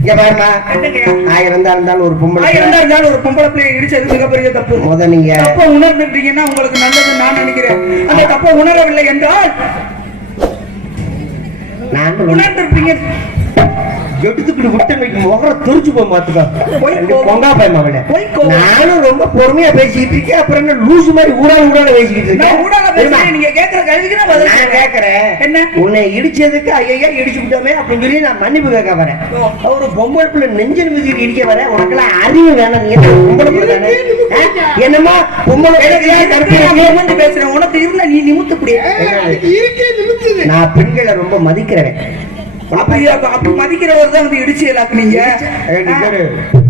இங்க பாருமா தான் இருந்தாலும் ஒரு பொம்பளை தான் இருந்தாலும் ஒரு பொம்பளை பிள்ளைய இடிச்சது மிகப்பெரிய தப்பு. முத நீங்க தப்ப உணர்ந்துட்டீங்கன்னா உங்களுக்கு நல்லது நான் நினைக்கிறேன். அந்த தப்ப உணரவில்லை என்றால் வந்து உணர்ந்திருப்பீங்க. எடுத்துக்கிட்டு விட்டு வைக்கும் முகர துரிச்சு போய் பாத்துக்கோ போய் ரெண்டு கோ- பொங்கா போய் கோ- நானும் ரொம்ப பொறுமையா பேசிக்கிட்டு இருக்கேன். அப்புறம் என்ன லூசு மாதிரி ஊடால ஊடால பேசிக்கிட்டு இருக்கேன். நீங்க கேக்குற கேள்விக்கு நான். கேக்குறேன். என்ன? உன்னை இடிச்சதுக்கு ஐயா இடிச்சு விட்டோமே அப்படின்னு சொல்லி நான் மன்னிப்பு கேட்க வரேன். ஒரு பொம்பளை பிள்ளை நெஞ்சல் மிதிக்கிட்டு இடிக்க வரேன். உனக்கெல்லாம் அறிவு வேணாம். நீ பொம்பளை பிள்ளை தானே? ஆ? என்னம்மா? பொம்பளை பேசுறேன். உனக்கு இருந்தா நீ நிமித்து நான் பெண்களை ரொம்ப மதிக்கிறேன் அப்படி மதிக்கிறவர் தான் வந்து இடிச்சு பேரு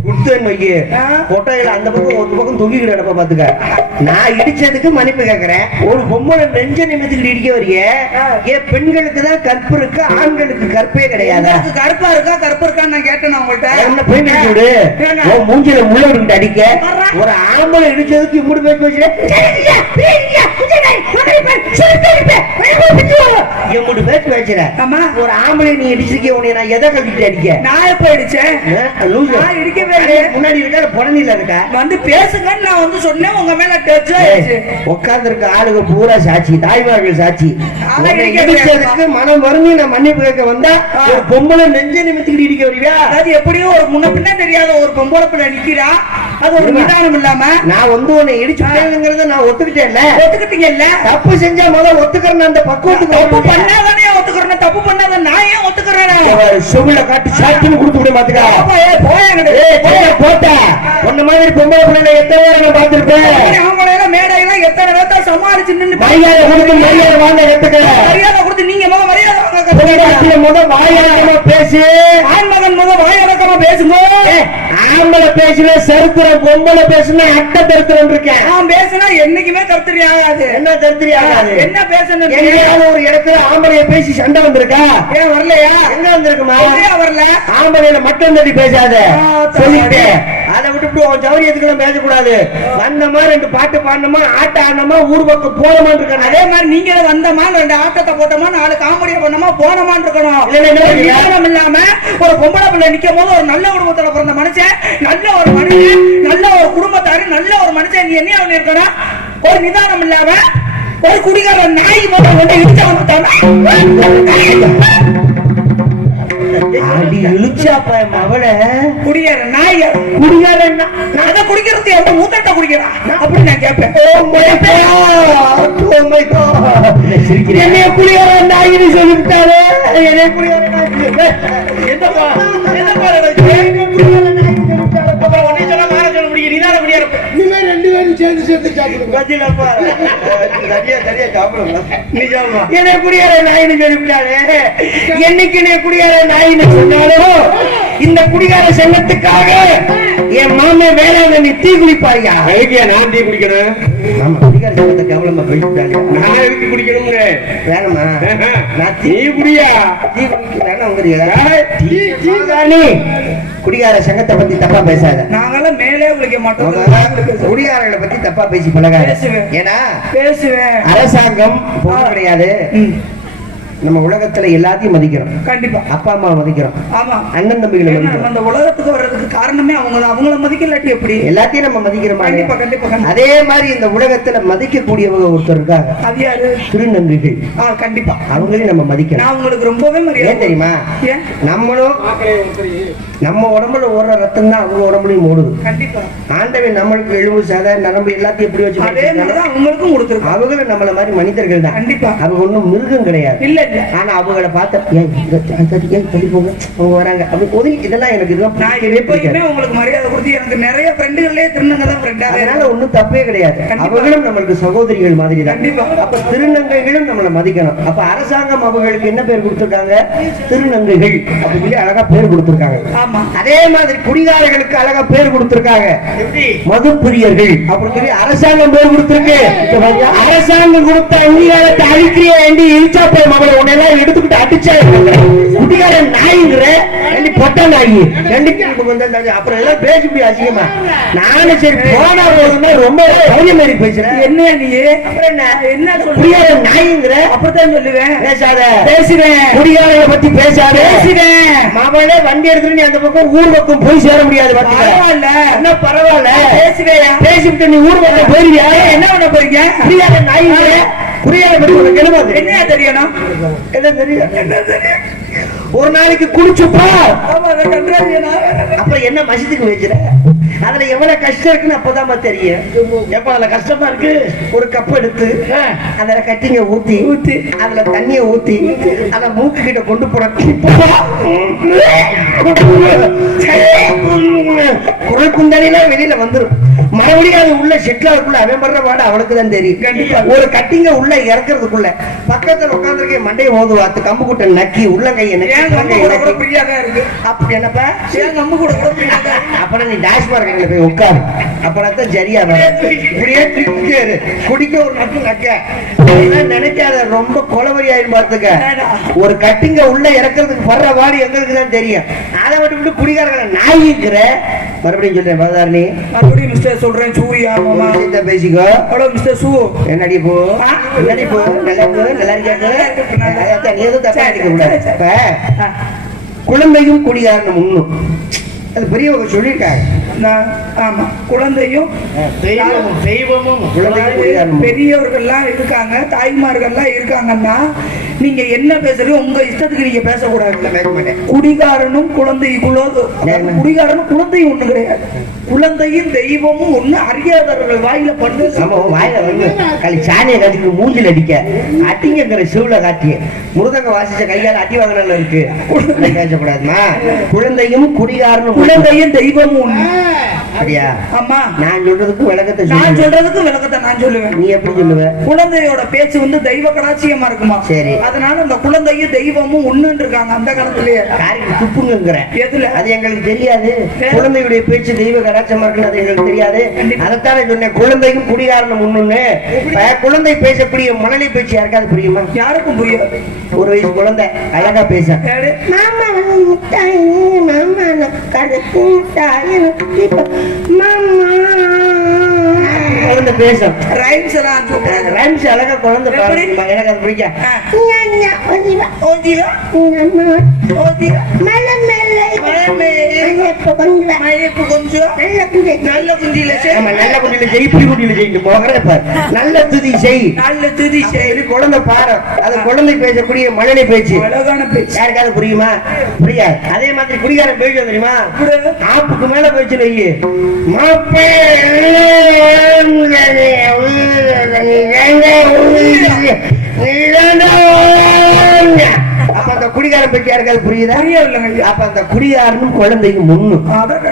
குடுத்தேன் வைக்கு ஆ. கொட்டையில அந்த பக்கம் ஒரு பக்கம் தொங்கிக்கிட்டு கிடப்ப பாத்துக்க. நான் இடிச்சதுக்கு மன்னிப்பு கேக்குறேன் ஒரு பொம்பளை நெஞ்ச நிமித்துக்கிட்டு இடிக்க வரிய. ஏன் பெண்களுக்கு தான் கற்பு இருக்கு ஆண்களுக்கு கற்பே கிடையாதா? கருப்பா இருக்கா கருப்பு இருக்கான்னு நான் கேட்டேன் நான் உங்கள்ட்ட. என்ன பெயிண்ட் அடிச்சு விடு. ஏங்க? உன் மூஞ்சில முள்ள விட்டுக்கிட்டு அடிக்க. ஒரு ஆம்பளை இடிச்சதுக்கு இம்முடி பேச்சு. எம்முடி பேச்சு வச்சுற ஆமா. ஒரு ஆம்பளை நீ இடிச்சிருக்க உன்னை நான் எதை கழிச்சு அடிக்க? நான் எப்ப லூசு. நான். முன்னாடி இருக்க புடனில இருக்கா. வந்து பேசுங்கன்னு நான் வந்து சொன்னேன் உங்க மேல டச் உட்கார்ந்து இருக்க ஆளுங்க பூரா சாட்சி தாய்மார்கள் சாட்சி. இடிச்சதுக்கு மனம் வருந்தி நான் மன்னிப்பு கேட்க வந்தா ஆ. ஒரு பொம்பளை நெஞ்ச நிமித்திக்கிட்டு இடிக்க வருவியா? அதாவது எப்படியோ ஒரு முன்ன பின்ன தெரியாத ஒரு பொம்பளை பிள்ளை நிக்கிறா? அது ஒரு. நிதானம் இல்லாம? நான் வந்து உன்னை இடிச்சுட்டேங்கிறத நான் ஒத்துக்கிட்டேன்ல. ஒத்துக்கிட்டீங்கல்ல தப்பு செஞ்சா முதல்ல ஒத்துக்கிறேன் அந்த பக்குவத்துக்கு. பண்ணாதானே தப்பு பண்ணாத நான் ஏன் ஒத்துக்கிறேன்? சுவல காட்டி சாட்சின்னு கொடுத்து விட மாத்துக்கா? போயா போட்ட உன்ன மாதிரி பொம்பளை பிள்ளைல எத்தனை பேரை நான் பார்த்திருப்பேன்? அப்படி அவங்களையெல்லாம் மேடையெல்லாம் எத்தனை நேரத்தை சமாளிச்சு நின்னு மரியாதை கொடுத்து மரியாதை வாங்க எடுத்துக்கல மரியாதை கொடுத்து நீங்க மரியாதை முத பேசு. ஆண்மகன் முதல் வாய் அடக்கமா பேசுங்க. ஏய், ஆம்பளை பேசுன செருத்துறேன் பொம்பளை பேசுனா அட்ட தருத்துறேன் இருக்கேன் நான் பேசினா என்னைக்குமே கருத்துரி ஆகாது. என்ன தருத்திரி ஆகாது? என்ன பேசணும் எங்கேயாவது ஒரு இடத்துல ஆம்பளைய பேசி சண்டை வந்திருக்கா? ஏன் வரலையா? எங்க வந்திருக்குமா? வரல? ஆம்பளையில மட்டும் தட்டி பேசாத. ஆ, விட்டுட்டு உன் பேசக்கூடாது வந்தமா ரெண்டு பாட்டு பாடணுமா ஆட்ட ஆடணுமா ஊர் பக்கம் போனமான்னு இருக்கணும். அதே மாதிரி நீங்க வந்தமா ரெண்டு ஆட்டத்தை போட்டோமா நாலு காமெடியா பண்ணோமா போனமான்னு இருக்கணும். இல்லாம ஒரு பொம்பளை பிள்ளை நிக்கும் போது ஒரு நல்ல குடும்பத்துல பிறந்த மனுஷன் நல்ல ஒரு மனுஷன் நல்ல ஒரு குடும்பத்தாரு நல்ல ஒரு மனுஷன் நீ என்ன பண்ணிருக்கணும் ஒரு நிதானம் இல்லாம ஒரு குடிகார நாய் போல கொண்டு இடிச்ச அடி இழுச்சாப்பா மவளை குடிகார நாய். குடிகாரன்னா அதை குடிக்கிறது எவ்வளவு மூத்தட்ட குடிக்கிறான் அப்படின்னு நான் கேட்பேன். God! என்னைய குடிகாரன் நாயின்னு சொல்லிவிட்டாரு என்னைய குடிகாரன் நாய் என்னப்பா? என்னப்பா சேர்ந்து சேர்ந்து சாப்பிடுங்க. என்னை குடியார நாயின்னு சொல்லிவிட்டாரு. என்னைக்கு என்னை குடியார நாயின்னு சொன்னாலும் இந்த குடிகார சங்கத்துக்காக என் மாமே வேளாங்கண்ணி தீ குளிப்பாரியா ஐடியா நான் டீ குடிக்கிறேன் ஆமா குடிகார சங்கத்தை கேவலமா பேசிட்டாங்க நான் எதுக்கு குடிக்கணும்னு. வேணாமா நான் நீ தீ குடியா தீ குளிக்க வேணாம் நீ குடிகார சங்கத்தை பத்தி தப்பா பேசாத. நாங்கெல்லாம் மேலே குளிக்க மாட்டோம். குடிகாரர்களை பத்தி தப்பா பேசி பழகாத. ஏன்னா பேசுவேன். அரசாங்கம் கிடையாது. நம்ம உலகத்துல எல்லாத்தையும் மதிக்கிறோம். கண்டிப்பா. அப்பா அம்மா மதிக்கிறோம். ஆமா. அண்ணன் தம்பிகளை மதிக்கிறோம். அந்த உலகத்துக்கு வர்றதுக்கு காரணமே அவங்க அவங்கள மதிக்கலாட்டி எப்படி? எல்லாத்தையும் நம்ம மதிக்கிறோம்? கண்டிப்பா கண்டிப்பா. அதே மாதிரி இந்த உலகத்துல மதிக்கக்கூடியவங்க ஒருத்தர் இருக்காங்க அது யாரு? திருநங்கைகள். ஆ கண்டிப்பா. அவங்களையும் நம்ம மதிக்கணும். நான் உங்களுக்கு ரொம்பவே மரியாதை தெரியுமா? நம்மளும் நம்ம உடம்புல ஓடுற ரத்தம் தான் அவங்க உடம்புலயும் ஓடுது. கண்டிப்பா. ஆண்டவன் நம்மளுக்கு எழுபது சத நரம்பு எல்லாத்தையும் எப்படி வச்சு அவங்களுக்கும் கொடுத்துருக்கோம் அவங்களும் நம்மள மாதிரி மனிதர்கள் தான் கண்டிப்பா. அவங்க ஒண்ணும் மிருகம் கிடையாது. இல்ல ஆனா அவங்கள பார்த்த அவங்க வராங்க. அப்படி ஒதுங்கி இதெல்லாம் எனக்கு இதெல்லாம் நான் பிடிக்கவே எப்பயுமே பிடிக்காது உங்களுக்கு மரியாதை கொடுத்து எனக்கு நிறைய ஃப்ரெண்டுகளே திருநங்க தான் ஃப்ரெண்டாவே அதனால ஒண்ணும் தப்பே கிடையாது. அவங்களும் நம்மளுக்கு சகோதரிகள் மாதிரி தான் கண்டிப்பா. அப்ப திருநங்கைகளும் நம்மளை மதிக்கணும். அப்ப அரசாங்கம் அவங்களுக்கு என்ன பேர் கொடுத்திருக்காங்க? திருநங்கைகள். அப்படி சொல்லி அழகா பேர் கொடுத்திருக்காங்க. ஆமா. அதே மாதிரி குடிகாரர்களுக்கு அழகா பேர் கொடுத்திருக்காங்க. மது பிரியர்கள் அப்படின்னு சொல்லி அரசாங்கம் பேர் கொடுத்திருக்கு. அரசாங்கம் கொடுத்த அங்கீகாரத்தை அழிக்கிறிய வேண்டி இழிச்சா போய் மகளை உன்னெல்லாம் எடுத்துக்கிட்டு அடிச்சா குடிகாரன் நாய்ங்கிற ரெண்டு பொட்ட நாய். ரெண்டு அப்புறம் ஏதோ பேச நானும் சரி போனா போதுமே ரொம்ப பையன் மாதிரி பேசுறேன் என்ன நீ? அப்புறம் என்ன? என்ன குடியார நாய்ங்கிற. அப்படித்தான் சொல்லுவேன். பேசாத. பேசுவேன். குடியாரங்களை பத்தி பேசாத. பேசுவேன். மாமனே வண்டி எடுத்துட்டு நீ அந்த பக்கம் ஊர் பக்கம் போய் சேர முடியாது. பரவாயில்ல. என்ன பரவாயில்ல? பேசுவேன். பேசிவிட்டு நீ ஊர் பக்கம் போயிருவியா? என்ன பண்ண போறீங்க? குடியார நாய்ங்கிற. பத்தி உனக்கு என்ன பாத்து? என்ன தெரியணும் என்ன தெரியும் என்ன தெரியும் ஒரு நாளைக்கு வேற. அப்புறம் என்ன மசித்துக்கு வச்சுற அதுல எவ்வளவு கஷ்டம் இருக்குன்னு அப்பதான் தெரியும். எப்ப அதுல கஷ்டமா இருக்கு? ஒரு கப் எடுத்து அதுல கட்டிங்க ஊத்தி ஊத்தி. அதுல தண்ணிய ஊத்தி அத மூக்கு கிட்ட கொண்டு குரல் குந்தலினா வெளியில வந்துரும். மறுபடியும் அது உள்ள செட்டில் ஆகுள்ள அவன் படுற பாடு அவனுக்கு தான் தெரியும் ஒரு கட்டிங்க உள்ள இறக்குறதுக்குள்ள பக்கத்துல உட்காந்துருக்க மண்டையை ஓதுவாத்து கம்பு கூட்ட நக்கி உள்ளங்கையை நக்கி ஏன் கம்பு உள்ளங்கையை நக்கி. அப்படி என்னப்பா? கம்பு கூட அப்புறம் நீ போய் உட்காரு அப்புறம் தான் சரியா இப்படியே குடிக்காரு குடிக்க ஒரு நட்டு நக்க நினைக்காத ரொம்ப கொலவரி ஆயிரும் பார்த்துக்க ஒரு கட்டிங்க உள்ள இறக்குறதுக்கு படுற வாடி எங்களுக்கு தான் தெரியும் அதை விட்டு விட்டு குடிகாரங்களை நாய்க்கிற மறுபடியும் சொல்றேன் பதாரணி மறுபடியும் மிஸ்டர் சொல்றேன் சூர்யா மாமா இந்த பேசிக்கோ ஹலோ மிஸ்டர் சூ என்னடி போ என்னடி போ நல்லா நல்லா இருக்காது நீ எதுவும் தப்பா நினைக்க கூடாது குழந்தையும் குடிகாரனும் முன்னும் அது பெரியவங்க சொல்லியிருக்காங்க. நான் ஆமா குழந்தையும் தெய்வமும் தெய்வமும். பெரியவர்கள்லாம் இருக்காங்க தாய்மார்கள்லாம் இருக்காங்கன்னா நீங்க என்ன பேசுறீங்க உங்க இஷ்டத்துக்கு நீங்க பேசக்கூடாது குடிகாரனும் குழந்தை குலோ- அதாவது குடிகாரனும் குழந்தையும் ஒண்ணு கிடையாது. குழந்தையும் தெய்வமும் ஒண்ணு அறியாதவர்கள் வாயில பண்ணு வாயில வந்து களி சாணியை காட்டிட்டு மூஞ்சில அடிக்க. அட்டிங்கிற சிவுல காட்டி முருதங்க வாசிச்ச கையால அடி வாங்கினால இருக்கு. பேசக்கூடாதுமா குழந்தையும் குடிகாரனும் குழந்தையும் தெய்வமும் ஒண்ணு அப்படியா? ஆமா நான் சொல்றதுக்கு விளக்கத்தை நான் சொல்றதுக்கு விளக்கத்தை நான் சொல்லுவேன். நீ எப்படி சொல்லுவ? குழந்தையோட பேச்சு வந்து தெய்வ கடாட்சியமா இருக்குமா? சரி. அதனால அந்த குழந்தையும் தெய்வமும் ஒண்ணுன்னு இருக்காங்க அந்த காலத்திலேயே காரிக்கு துப்புங்கிற எதுல? அது எங்களுக்கு தெரியாது. குழந்தையுடைய பேச்சு தெய்வ கடாச்சமா இருக்குன்னு அது எங்களுக்கு தெரியாது. அதைத்தானே சொன்னேன். குழந்தையும் குடிகாரனும் முன்னுன்னு இப்ப குழந்தை பேசக்கூடிய மழலை பேச்சு யாருக்காவது புரியுமா? யாருக்கும் புரியாது. ஒரு வயசு குழந்தை அழகா பேச? மாமா மாமா தீப மாமா குழந்தை பேசும் ரைம்ஸ் எல்லாம் ரைம்ஸ் அழகா குழந்தை எனக்கு அது பிடிக்கும் ஓதியா மலை மேலே நல்ல குஞ்சை நல்ல குந்தியில செய். ஆமா நல்ல குண்டில செய். புடி குண்டில செய். போகிறே பாரு. நல்ல துதி செய். நல்ல துதி செய். குழந்தை பாடம் அது குழந்தை பேசக்கூடிய மழலை பேச்சு. பேச்சு. யாருக்காவது புரியுமா? புரியாது அதே மாதிரி குடிகாரன் பேச தெரியுமா? ஆப்புக்கு மேல பேச்சு நெய்யு மாப்பே அப்ப அந்த குடிகாரன் பற்றி யாருக்காவது புரியுதா? புரியவில்லைங்க. அப்ப அந்த குடிகாரனும் குழந்தையும் முன்னும்.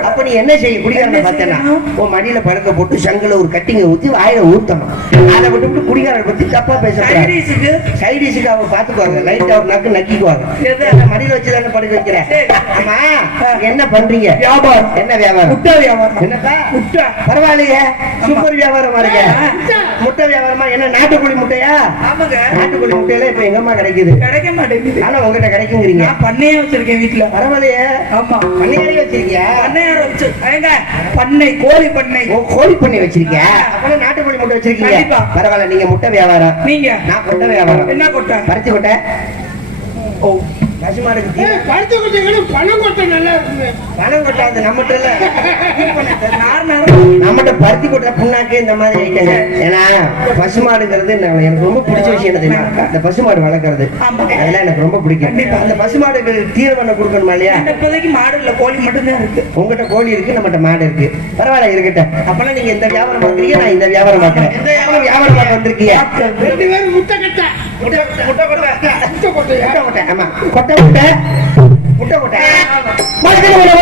அப்ப நீ என்ன செய்ய? குடிகாரனை பார்த்தனா? உன் மடியில படுக்க போட்டு சங்குல ஒரு கட்டிங்க ஊத்தி வாயில ஊத்தணும். அதை விட்டு குடிகாரனை பத்தி தப்பா சைனீஸுக்கு சைடிஷுக்கு அவங்க பாத்துக்குவாங்க லைட்டா ஒரு நக்கு நக்கிக்குவாங்க. மடியில வச்சு தானே படுக்க வைக்கிறேன் சரி. ஆமா என்ன பண்றீங்க? வியாபாரம். என்ன வியாபாரம்? முட்டை வியாபாரம். என்னப்பா? முட்டை. பரவாயில்லையே. சூப்பர் வியாபாரமா இருக்க முட்டை. வியாபாரமா? என்ன நாட்டுக்கோழி முட்டையா? ஆமாங்க. நாட்டுக்கோழி முட்டையில இப்ப எங்கம்மா கிடைக்குது? கிடைக்க மாட்டேங்குது. ஆனா உங்ககிட்ட கிடைக்குங்கிறீங்க. நான் பண்ணையே வச்சிருக்கேன் வீட்டுல பரவாயில்லையே. ஆமா. பண்ணையாரி வச்சிருக்கியா? பண்ணையார வச்சு ஏங்க பண்ணை கோழி பண்ணை. ஓ, கோழி பண்ணி வச்சிருக்கியா? அப்ப நாட்டுக்கோழி முட்டை வச்சிருக்கீங்க. பரவாயில்ல நீங்க முட்டை வியாபாரம். நீங்க. நான் கொட்டை வியாபாரம். என்ன கொட்டை? பருத்தி கொட்டை. ஓ. பசுமாடுக்கு தீ பருத்தி கொட்டைகளும் பணம் கொட்டை நல்லா இருக்குங்க பணம் கொட்டாது நம்மகிட்ட இல்ல. நம்மகிட்ட பருத்தி கொட்டை புண்ணாக்கு இந்த மாதிரி ஐட்டங்க ஏன்னா பசுமாடுங்கிறது எனக்கு ரொம்ப பிடிச்ச விஷயம் என்ன தெரியுமா? இந்த பசுமாடு வளர்க்கறது. அதெல்லாம் எனக்கு ரொம்ப பிடிக்கும். அந்த பசுமாடுகள் தீவனம் கொடுக்கணுமா இல்லையா? இப்போதைக்கு மாடு இல்ல கோழி மட்டும்தான் இருக்கு. உங்ககிட்ட கோழி இருக்கு நம்மகிட்ட மாடு இருக்கு. பரவாயில்ல இருக்கட்டும் அப்பெல்லாம் நீங்க இந்த வியாபாரம் பாக்குறீங்க நான் இந்த வியாபாரம் பாக்குறேன் இந்த வியாபாரம் வியாபாரம் பார்க்க வந்திருக்கீங்க. ரெண்டு பேரும் முட்டை கட்டை முட்டை முட்டை கொட்டை முட்டை கொட்டையா முட்டை கொட்டை ஆமா கொட்டை முட்டை முட்டை கொட்டை மறுபடியும் ஒரு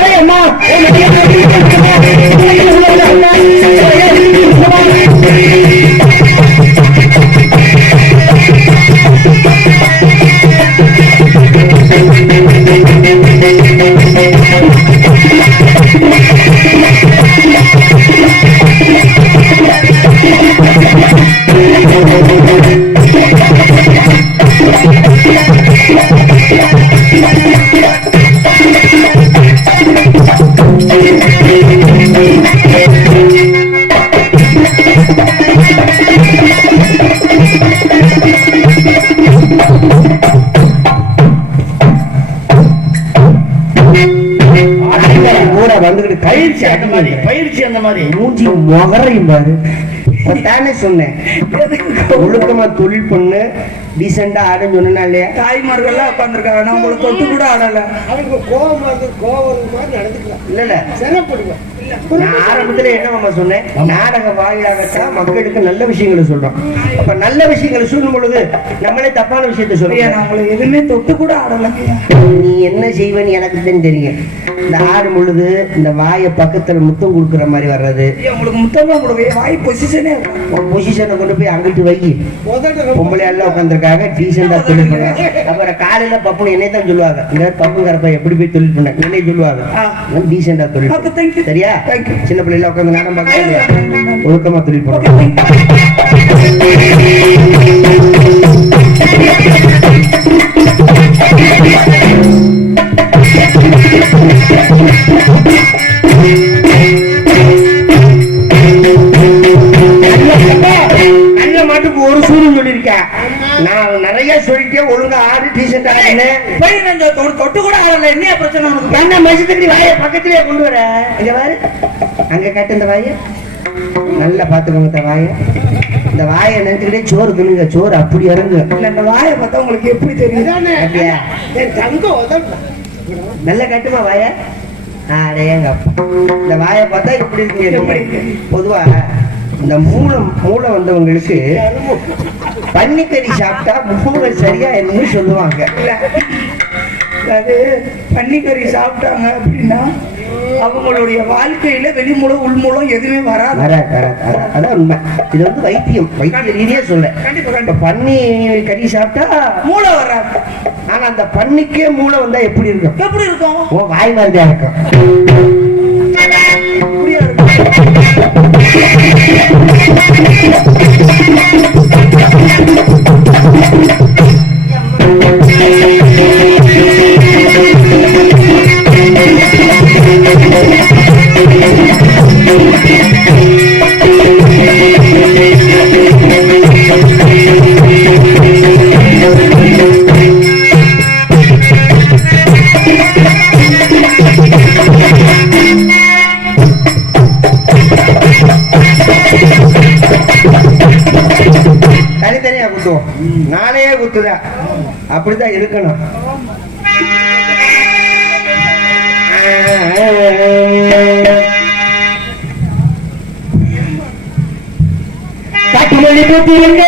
பயிற்சி அந்த மாதிரி பயிற்சி அந்த மாதிரி. மூஞ்சி முகரையும் பாரு. தானே சொன்னேன். ஒழுக்கமா தொழில் பண்ணு. டீசெண்டா ஆடுன்னு சொன்னா இல்லையா? தாய்மார்கள்லாம் உட்காந்துருக்காங்க நான் உங்களை தொட்டு கூட ஆடல. அவனுக்கு கோபம் வந்து கோபம் மாதிரி நடந்துக்கலாம். இல்ல இல்ல. சிறப்படுவேன் நான் ஆரம்பத்துல என்ன சொன்னேன்? நாடக வாயிலாகத்தான் மக்களுக்கு நல்ல விஷயங்களை சொல்றோம். அப்ப நல்ல விஷயங்களை சொல்லும் பொழுது நம்மளே தப்பான விஷயத்தை சொல்றோம். நான் உங்களை எதுவுமே தொட்டு கூட ஆடலைங்கய்யா நீ என்ன செய்வேன்னு எனக்கு தான் தெரியும். இந்த ஆடும் பொழுது இந்த வாயை பக்கத்துல முத்தம் கொடுக்குற மாதிரி வர்றது. உங்களுக்கு முத்தமா கொடுங்க. வாய் பொசிஷனே உன் பொசிஷனை கொண்டு போய் அங்கிட்டு வை. பொம்பளை எல்லாம் உட்காந்துருக்காங்க டீசெண்டா தொழில் பண்ண அப்புறம் காலையில பப்புனு என்னை தான் சொல்லுவாங்க. இந்த பப்பு கரப்பா எப்படி போய் தொழில் பண்ண? என்னை சொல்லுவாங்க. டீசெண்டா தொழில் சரியா? Thank சின்ன பிள்ளைல உட்காந்து நாடம் பார்க்க ஒழுக்கமா தொழில் பண்ணுவோம் நல்ல மாட்டுக்கு ஒரு சூரியன் சொல்லியிருக்கேன். நான் நிறைய சொல்லிட்டேன் ஒழுங்கா ஆடு டீசெண்டா என்ன போய் நான் தொட்டு கூட ஆடல என்ன பிரச்சனை உனக்கு? கண்ண மசத்துக்கு வாய பக்கத்திலே கொண்டு வர. இங்க பாரு. அங்க காட்டு இந்த வாய. நல்லா பாத்துக்கோங்க இந்த வாய. இந்த வாயை நினைச்சுக்கிட்டே சோறு தின்னுங்க. சோறு அப்படி இறங்கு இல்ல இந்த வாயை பார்த்தா உங்களுக்கு எப்படி தெரியும்? தங்கம் நல்லா கட்டுமா வாய? அடேங்க இந்த வாயை பார்த்தா இப்படி இருக்கு? பொதுவா இந்த மூளை மூளை வந்தவங்களுக்கு பன்னிக்கறி சாப்பிட்டா மூளை சரியா என்னன்னு சொல்லுவாங்க. அது பன்னிக்கறி சாப்பிட்டாங்க அப்படின்னா அவங்களுடைய வாழ்க்கையில வெளிமூலம் உள்மூலம் எதுவுமே வராது. அதான், உண்மை. இது வந்து வைத்தியம். வைத்திய ரீதியா கண்டிப்பா பன்னி கறி சாப்பிட்டா மூளை வராது. ஆனா அந்த பன்னிக்கே மூளை வந்தா எப்படி இருக்கும்? எப்படி இருக்கும்? ஓ வாய் மாதிரிதான் இருக்கும். அப்படியா இருக்கும் தனித்தனியா நானே குத்துதா. அப்படிதான் இருக்கணும். காட்டுமணி பூத்திருங்க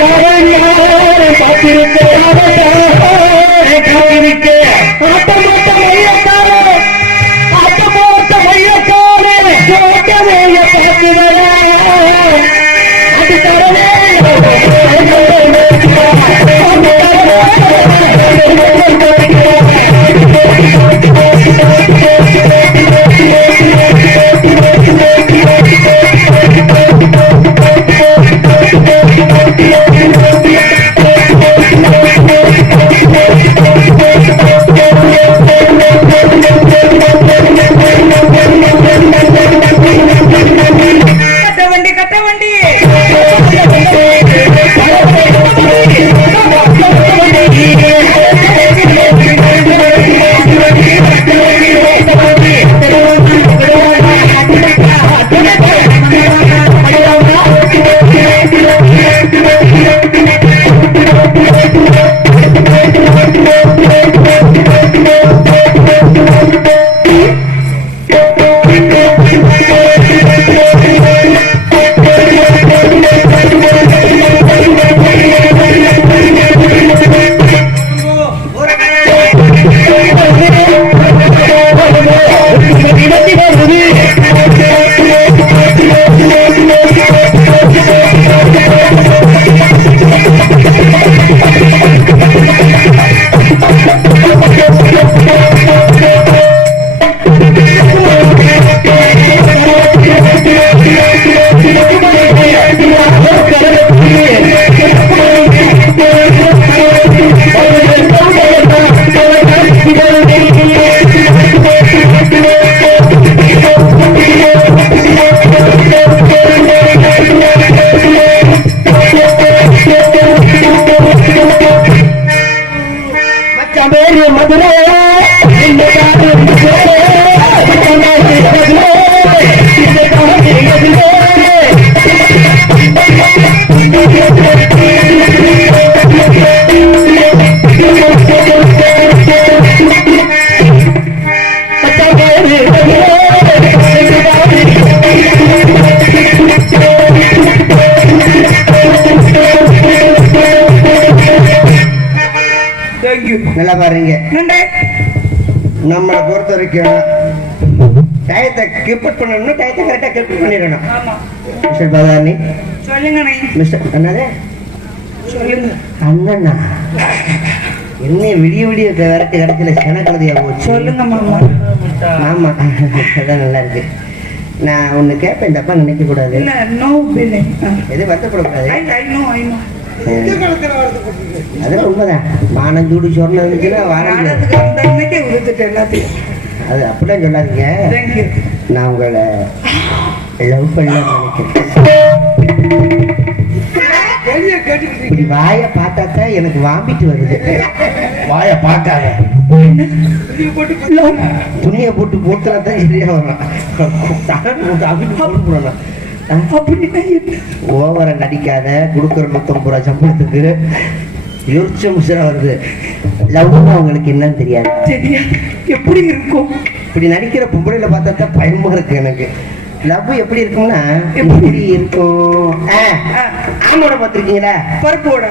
காவல்யார் நம்மளை பொறுத்த வரைக்கும் டயத்தை கிரிப்பட் பண்ணணும்னா டயத்தை கரெக்டாக கிரிப்பட் பண்ணிடணும். ஆமா. மிஸ்டர் பதானி சொல்லுங்க நீ மிஸ்டர் என்னது? சொல்லுங்க. அண்ணனா? என்ன விடிய விடிய விரட்டு கிடைக்கல செனக்கழுதியா போச்சு? சொல்லுங்க மாமா. ஆமா. அதான் நல்லா இருக்கு. நான் ஒண்ணு கேட்பேன் தப்பா நினைக்க கூடாது. இல்ல நோ பில்லிங் எது வருத்தப்படக்கூடாது. அதெல்லாம் உண்மைதான். மானம் சூடு சொரணம் இருந்துச்சுன்னா உடுத்துட்டு எல்லாத்தையும். அது அப்படிலாம் சொல்லாதீங்க. நான் உங்களை லவ் பண்ணலாம்னு நினைக்கிறேன். இப்படி வாயை பார்த்தா தான் எனக்கு வாமிட்டு வருது. வாயை பார்க்காத. துணியை போட்டு போட்டுனா தான் சரியா வரும் ஓவரா நடிக்காத கொடுக்குற நூத்தம்பது ரூபா சம்பளத்துக்கு. முசிரா வருது லவ்னா உங்களுக்கு என்னன்னு தெரியாது. சரியா எப்படி இருக்கும்? இப்படி நடிக்கிற பொம்பளையில பார்த்தா தான் பயமா இருக்கு எனக்கு. லவ் எப்படி இருக்கும்னா எப்படி? இருக்கும்? ஆமோட பார்த்திருக்கீங்களா? பருப்போட.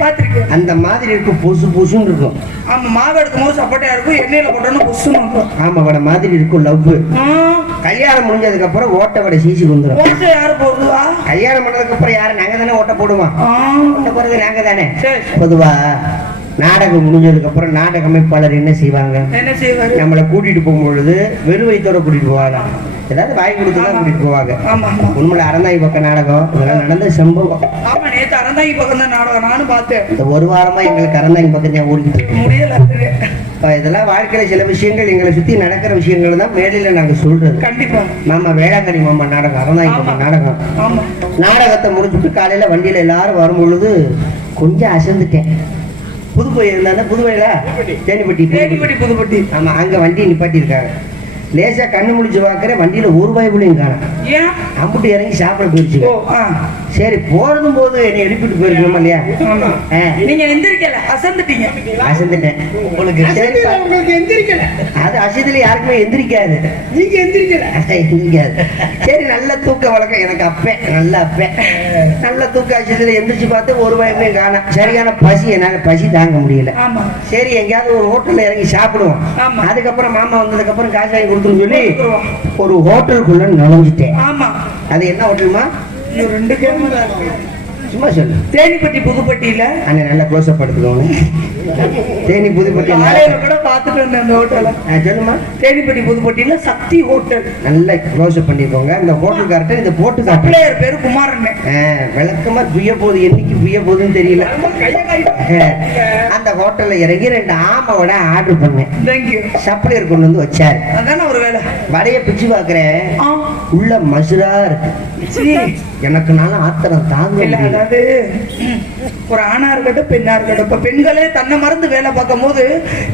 பாத்திருக்கேன் அந்த மாதிரி இருக்கும் பொசு பொசுன்னு இருக்கும். ஆமா மாவு எடுக்கும் போது சப்போட்டா இருக்கும் எண்ணெயில போட்டோம்னா இருக்கும். ஆமா வட மாதிரி இருக்கும் லவ் கல்யாணம் முடிஞ்சதுக்கு அப்புறம் ஓட்ட வடை சீசி வந்துடும் ஓட்டை யாரு போடுவா? கல்யாணம் பண்ணதுக்கு அப்புறம் யாரு? நாங்க தானே ஓட்ட போடுவோம். ஓட்ட போறது நாங்க தானே. பொதுவா நாடகம் முடிஞ்சதுக்கு அப்புறம் நாடக அமைப்பாளர் என்ன செய்வாங்க? என்ன செய்வாரு? நம்மளை கூட்டிட்டு போகும்பொழுது வெறும் வயிற்றோட கூட்டிட்டு போவாங்க ஏதாவது வாய் கொடுத்து தான் கூட்டிட்டு போவாங்க. உண்மையில அறந்தாய் பக்கம் நாடகம் இதெல்லாம் நடந்த சம்பவம் ஆமா நேத்து அறந்தாங்கி பக்கம் தான் நாடகம் நானும் பார்த்தேன். இந்த ஒரு வாரமா எங்களுக்கு அறந்தாங்கி பக்கம் தான் ஓடிக்கிட்டு முடியல இதெல்லாம் வாழ்க்கையில சில விஷயங்கள் எங்களை சுத்தி நடக்கிற விஷயங்கள் தான் மேடையில நாங்க சொல்றது. கண்டிப்பா. மாமா வேளாங்கண்ணி மாமா நாடகம் அறந்தாங்கி பக்கம் நாடகம். ஆமா. நாடகத்தை முடிச்சுட்டு காலையில வண்டியில எல்லாரும் வரும் பொழுது கொஞ்சம் அசந்துட்டேன். புதுக்கோயில் இருந்தானே புதுவையில தேனிப்பட்டி. தேடிப்பட்டி புதுப்பட்டி. ஆமா அங்க வண்டி நிப்பாட்டி இருக்காங்க லேசா கண்ணு முழிச்சு பாக்குற வண்டியில ஒரு பைபிளையும் காணும் ஏன்? அம்புட்டு இறங்கி சாப்பிட போயிடுச்சு ஓ ஆ. சரி போறதும் போது என்னை எழுப்பிட்டு போயிருக்கணுமா இல்லையா? நீங்க எந்திரிக்கல அசந்துட்டீங்க. அசந்துட்டேன். உங்களுக்கு சரிப்பா. உங்களுக்கு எந்திரிக்கல. அது அசத்துல யாருக்குமே எந்திரிக்காது. நீங்க எந்திரிக்கல. எந்திரிக்காது சரி நல்ல தூக்க வழக்கம் எனக்கு அப்பேன் நல்ல அப்பேன் நல்ல தூக்க அசத்துல எந்திரிச்சு பார்த்து ஒரு பயமே காணோம் சரியான பசி என்னால பசி தாங்க முடியல. ஆமா. சரி எங்கேயாவது ஒரு ஹோட்டல்ல இறங்கி சாப்பிடுவோம். ஆமா. அதுக்கப்புறம் மாமா வந்ததுக்கு அப்புறம் காசு வாங்கி கொடுத்துருன்னு சொல்லி. ஒரு ஹோட்டலுக்குள்ள நுழைஞ்சிட்டேன். ஆமா. அது என்ன ஹோட்டலுமா ரெண்டு கேமரா சும்மா சொல்லு. தேனிப்பட்டி புதுப்பட்டியில. அண்ணன் நல்லா க்ளோஸ் அப் எடுத்துக்கோங்க. தேனி புதுப்பட்டி காலையில கூட பாத்துட்டு வந்தேன் அந்த ஹோட்டல சொல்லுமா தேனிப்பட்டி புதுப்பட்டியில சக்தி ஹோட்டல் நல்லா க்ளோஸ் அப் பண்ணிக்கோங்க. இந்த ஹோட்டல்கார்ட்ட இதை போட்டு காட்டு. பிள்ளையர் பேரு குமாரன் விளக்கமா புய்ய போகுது என்னைக்கு புய்ய போகுதுன்னு தெரியல. அந்த ஹோட்டல்ல இறங்கி ரெண்டு ஆமாவோட ஆர்டர் பண்ணேன். தேங்க்யூ சப்ளையர் கொண்டு வந்து வச்சாரு. அதானே ஒரு வேலை. வடைய பிச்சு பாக்குறேன் உள்ள மசுரா இருக்கு. சீ. எனக்கு நாள ஆத்திரம் தாங்க அதாவது ஒரு ஆணா இருக்கட்டும் பெண்ணா இருக்கட்டும் இப்ப பெண்களே தன்னை மறந்து வேலை பார்க்கும் போது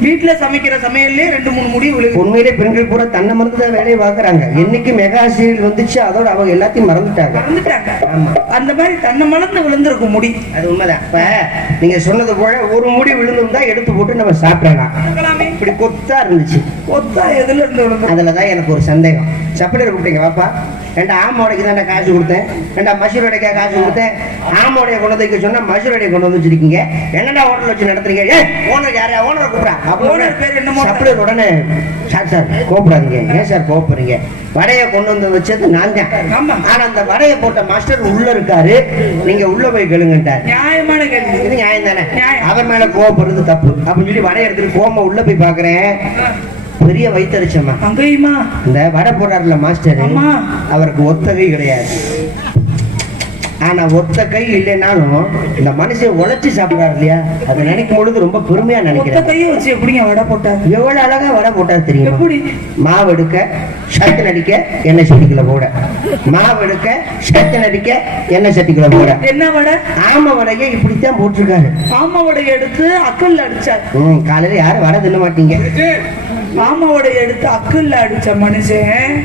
வீட்டுல சமைக்கிற சமையல்லே ரெண்டு மூணு முடி விழுகு உண்மையிலே பெண்கள் கூட தன்னை மறந்து தான் வேலையை பார்க்கறாங்க. என்னைக்கு மெகா சீரியல் வந்துச்சு அதோட அவங்க எல்லாத்தையும் மறந்துட்டாங்க. மறந்துட்டாங்க. ஆமா. அந்த மாதிரி தன்னை மறந்து விழுந்திருக்கும் முடி. அது உண்மைதான். இப்ப நீங்க சொன்னது போல ஒரு முடி விழுந்திருந்தா எடுத்து போட்டு நம்ம சாப்பிடலாம். இப்படி கொத்தா இருந்துச்சு. ஒத்தா எதுல இருந்து விழுந்து அதுலதான் எனக்கு ஒரு சந்தேகம். சப்ளையர் கூப்பிட்டீங்க வாப்பா. ரெண்டா ஆமோடைக்கு தான் காசு கொடுத்தேன்? ரெண்டா மசூரோடைக்கா காசு கொடுத்தேன்? ஆமோடைய கொண்டு வைக்க சொன்னா மசூரோடைய கொண்டு வந்து வச்சிருக்கீங்க. என்னடா ஹோட்டல் வச்சு நடத்துறீங்க? ஏ ஓனர் யாரையா ஓனரை கூப்பிடா Owner பேர் என்னமோ? சப்ளையர் உடனே சார் சார் கோப்படாதீங்க ஏன் சார் கோப்படுறீங்க வடையை கொண்டு வந்து வச்சது நான் தான். ஆமா. ஆனா அந்த வடையை போட்ட மாஸ்டர் உள்ள இருக்காரு. நீங்க உள்ள போய் கேளுங்கன்ட்டார் நியாயமான கேள்வி. இது நியாயம் தானே. அவர் மேல கோவப்படுறது தப்பு. அப்படின்னு சொல்லி வடையை எடுத்துட்டு கோம உள்ள போய் பாக்குறேன். பெரிய வயிற்றுச்சம்மா அங்கேயுமா இந்த வடை போடுறாருல மாஸ்டர். அவருக்கு ஒத்தகை கிடையாது. ஆனா ஒத்த கை இல்லைனாலும் இந்த மனுஷன் உழைச்சு சாப்பிடுறாரு இல்லையா? அதை நினைக்கும் பொழுது ரொம்ப பெருமையா நினைக்கிறேன் கையை வச்சு எப்படிங்க வடை போட்டாரு? எவ்வளவு அழகா வடை போட்டாரு தெரியுமா? எப்படி? மாவு எடுக்க சத்து நடிக்க எண்ணெய் சட்டிக்குள்ள போட. மாவு எடுக்க சத்து நடிக்க எண்ணெய் சட்டிக்குள்ள போட. என்ன வடை? ஆம வடையை இப்படித்தான் போட்டிருக்காரு. ஆமா வடையை எடுத்து அக்கல்ல அடிச்சார். ம் காலையில யாரும் வடை தின்ன மாட்டீங்க. ஆமா வடையை எடுத்து அக்கல்ல அடிச்ச மனுஷன்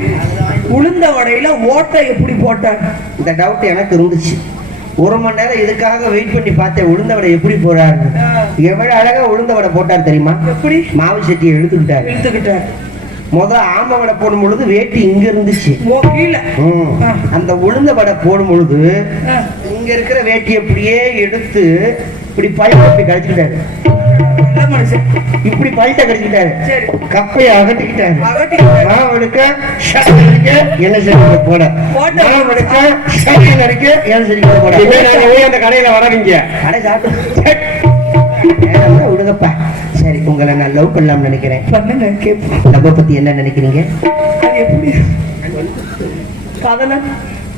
உளுந்த வடையில ஓட்டை எப்படி போட்டார்? இந்த டவுட் எனக்கு இருந்துச்சு. ஒரு மணி நேரம் இதுக்காக வெயிட் பண்ணி பார்த்தேன் உளுந்த வடை எப்படி போறாரு? எவ்வளவு அழகா உளுந்த வடை போட்டார் தெரியுமா? எப்படி? மாவு சட்டியை எடுத்துக்கிட்டாரு இழுத்துக்கிட்டார். முத ஆம வடை போடும் பொழுது வேட்டி இங்க இருந்துச்சு. அந்த உளுந்த வடை போடும் பொழுது. இங்க இருக்கிற வேட்டி அப்படியே எடுத்து இப்படி கழிச்சுக்கிட்டாரு நல்ல மனுஷன் இப்படி கழிச்சுக்கிட்டாரு சரி. கப்பையை அகட்டிக்கிட்டாரு. மாவு எடுக்க ஷர்ட் அடிக்க எண்ணெய் சட்டிக்குள்ள போட. மாவு எடுக்க அடிக்க எண்ணெய் சட்டிக்குள்ள போட. அந்த கடையில வராதீங்க. கடை சாப்பிட்டு விடுங்கப்பா. சரி உங்களை நான் லவ் பண்ணலாம்னு நினைக்கிறேன். லவ் பத்தி என்ன நினைக்கிறீங்க?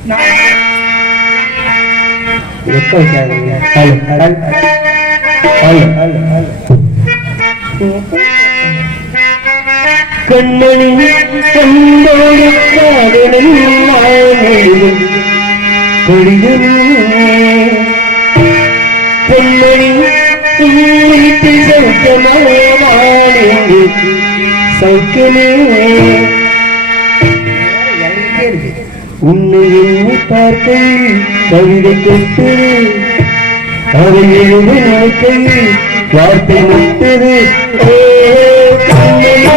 நான் எப்ப வைக்காதீங்க? ஹலோ கடல் கண்ணனி கண்ணோடு காதலில் நானெழுதும் உன்னை பெண்மணி வீட்டு சௌக்கியமே நானெங்கு சௌக்கியமே உன்னை எண்ணி கவிதை கொட்டு அதை எழுத வார்த்தை முட்டது ஓ, கண்ணிலே